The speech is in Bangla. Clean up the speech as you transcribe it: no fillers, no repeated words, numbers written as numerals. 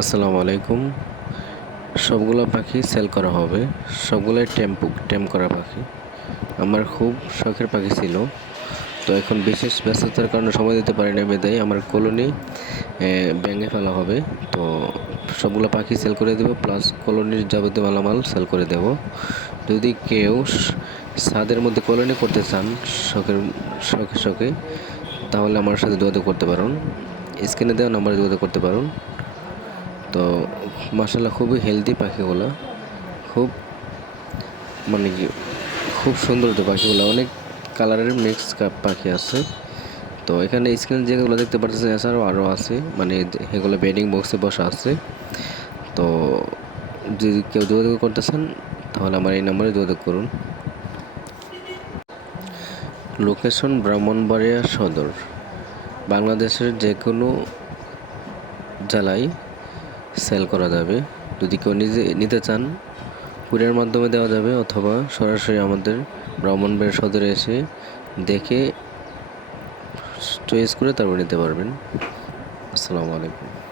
আসসালামু আলাইকুম। সবগুলো পাখি সেল করা হবে। সবগুলোই টেম করা পাখি। আমার খুব শখের পাখি ছিল, তো এখন বিশেষ ব্যস্ততার কারণে সময় দিতে পারি না বিধায় আমার কলোনি ভেঙে ফেলা হবে। তো সবগুলো পাখি সেল করে দেবো, প্লাস কলোনির যাবতীয় মালামাল সেল করে দেব। যদি কেউ ছাদের মধ্যে কলোনি করতে চান শখে, তাহলে আমার সাথে যোগাযোগ করতে পারুন। স্ক্রিনে দেওয়া নাম্বারে যোগাযোগ করতে পারুন। তো মাশাআল্লাহ খুবই হেলদি পাখিগুলা, খুব মানে কি খুব সুন্দর। তো পাখিগুলো অনেক কালারের মিক্স পাখি আছে। তো এখানে স্ক্রিনে যেগুলো দেখতে পাচ্ছেন এছাড়াও আরও আছে, মানে এগুলো বেডিং বক্সে বসা আছে। তো যদি কেউ যোগাযোগ করতে চান তাহলে আমার এই নম্বরে যোগাযোগ করুন। লোকেশন ব্রাহ্মণবাড়িয়া সদর। বাংলাদেশের যে কোনো জেলায় সেল করা যাবে। যদি কেউ নিজে নিতে চান কুরিয়ার মাধ্যমে দেওয়া যাবে, অথবা সরাসরি আমাদের ব্রাহ্মণবাড়িয়া সদরে এসে দেখে চয়েস করে তারপর নিতে পারবেন। আসসালামু আলাইকুম।